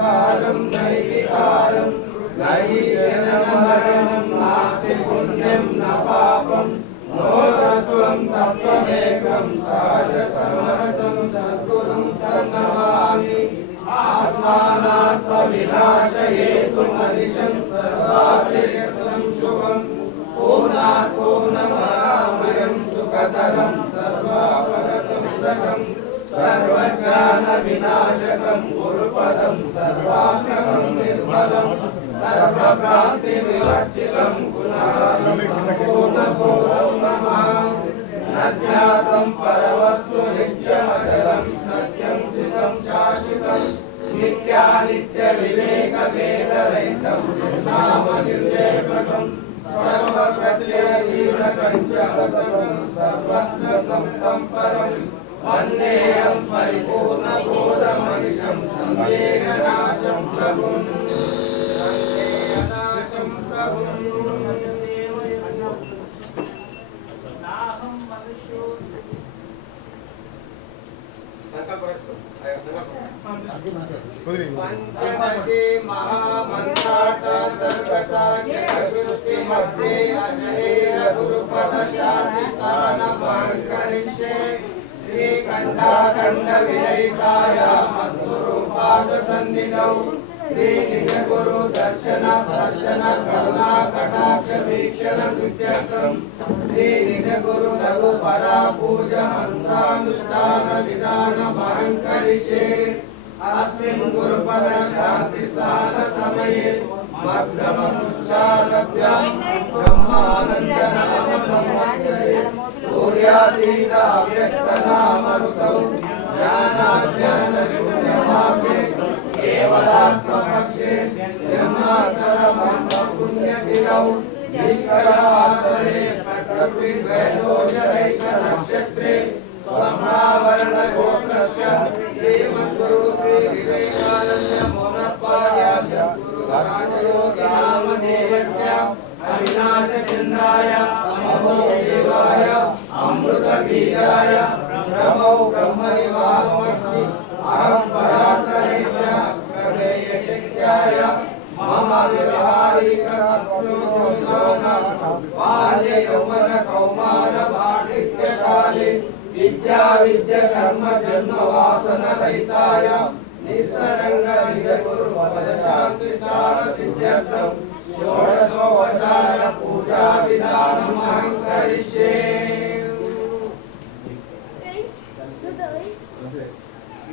కాలం నైతి కాలం నయి జనమరణం నాచి పుణ్యం న పాపం నో తత్వం తత్వమేకం సహజ సమరసం సద్గురుం తన్నమామి ఆత్మానాత్మ వినాశయేతు మనిషం సర్వాతిరే पूर्णमामयं सुखतरं सर्वापदकं सर्वज्ञानविनाशकं गुरुपदं सर्वात्मकं निर्मलं सर्वभ्रान्तिनिवर्जितं गुणालमिकम् पंचदशे महामंत्राट अंतर्गता जगसृष्टीमध्ये अजरे रघुरूपदशाधिष्ठानभाङ्करिष्ये श्रीकण्ठाखण्डविरहिताय मधुरूपादसन्निधौ श्रीनिजगुरु दर्शन स्पर्शन करुणा अस्मिन् गुरुपद शान्तिस्नानसमये मग्रमसुश्चारभ्याम् ब्रह्मानन्दनाम संवत्सरे सूर्यातीताव्यक्तनामऋतौ ज्ञानाज्ञानशून्यमासे केवलात्मपक्षे जन्मातरमन्मपुण्यतिरौ निष्कलवासरे प्रकृतिद्वैदोषरहितनक्षत्रे स्वमा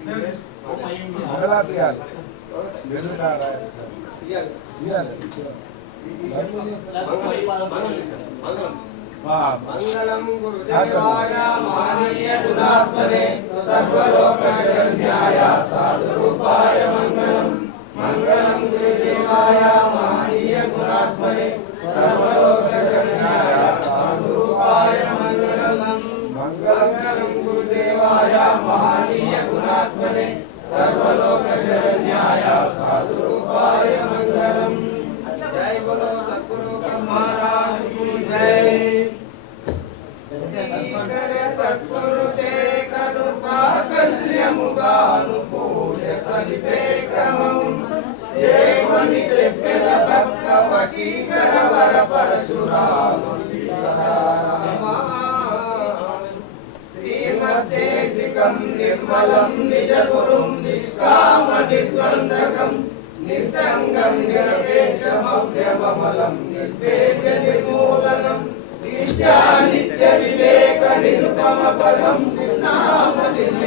முதலாட்டியார் மங்களம் குருதேவாய மானிய குணாத்மனே சர்வலோகரண்யாய சாதுரூபாய மங்களம் மங்களம் குருதேவாய மானிய குணாத்மனே சர்வலோக నదిపే క్రమం చేకొని చెప్పెద భక్త వశీకర వర పరశురాము శ్రీమద్దేశికం నిర్మలం నిజ గురుం నిష్కామ నిర్ద్వందకం నిస్సంగం నిరపేక్షమవ్యమలం నిర్వేద నిర్మూలనం విద్యా నిత్య వివేక నిరుపమ పదం. నామ నిర్ణయ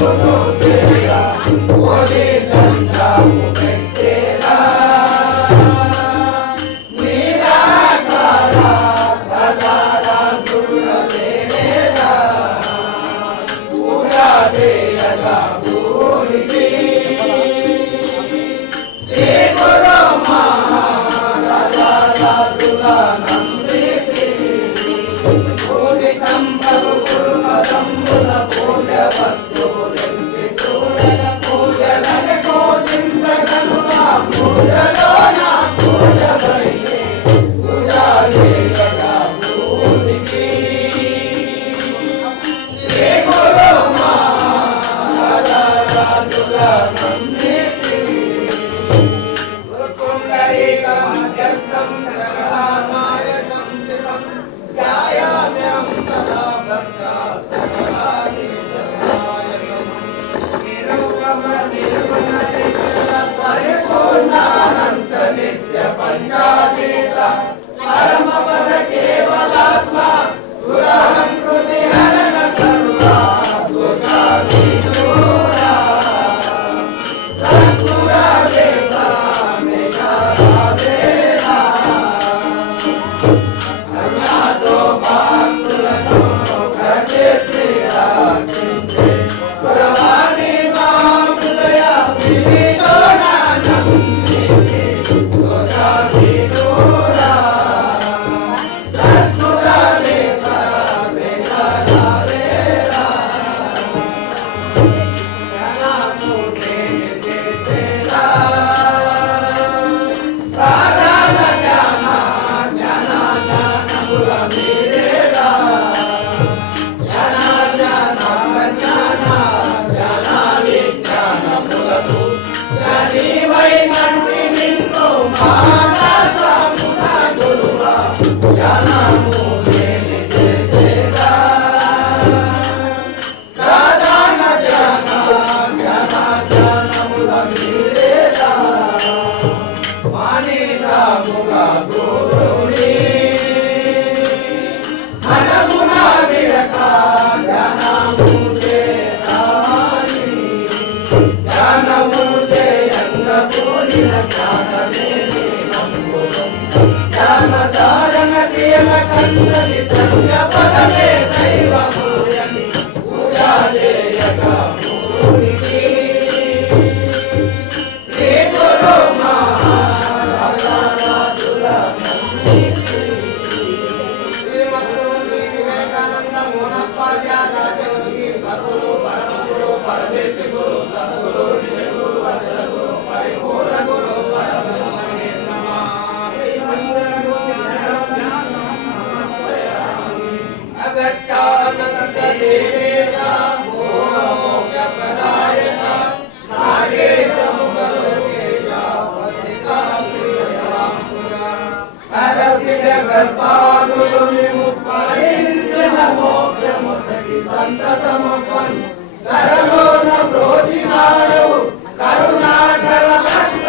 Señor. 可能 ధన్య పదమే దైవమూయని పూజాదే దర్పాదులు మేము స్మరించిన మోక్షము సగి సంతతము కొను కరలోన బ్రోచినాడవు కరుణాచల భక్త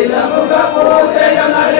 Ila muka pute yanare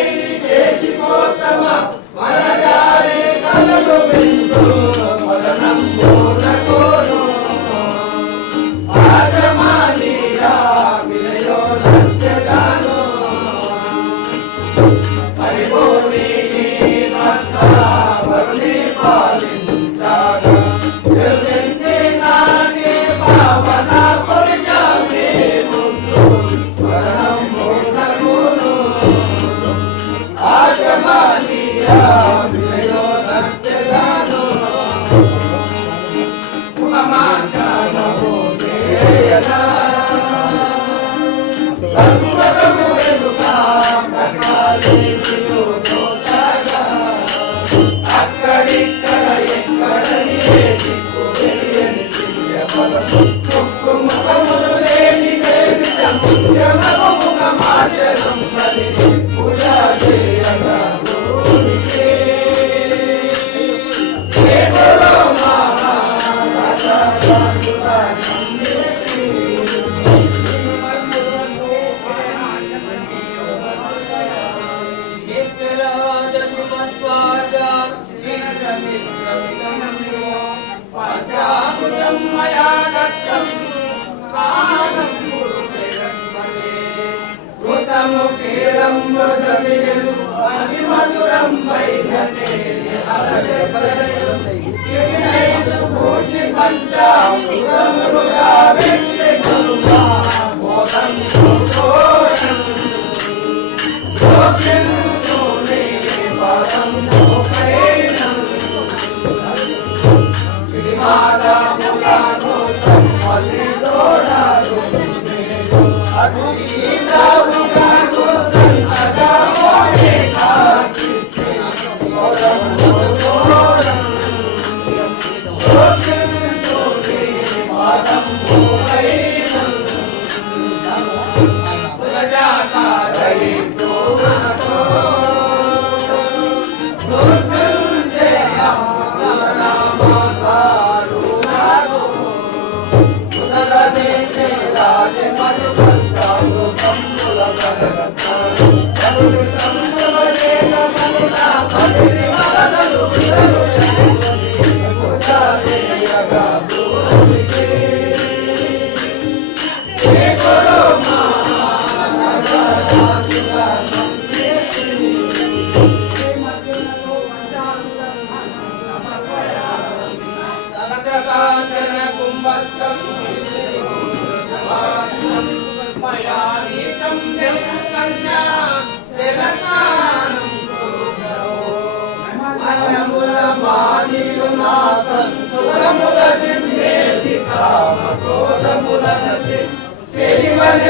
life.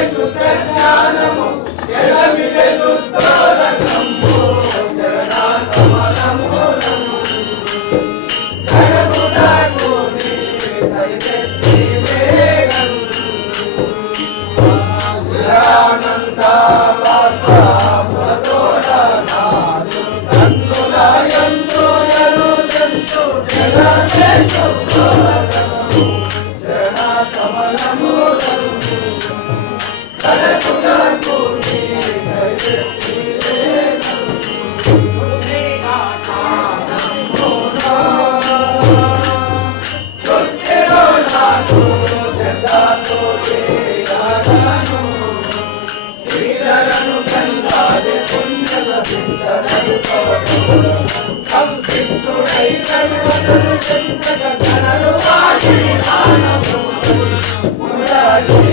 Jesus. వస్త్రయుగ్మం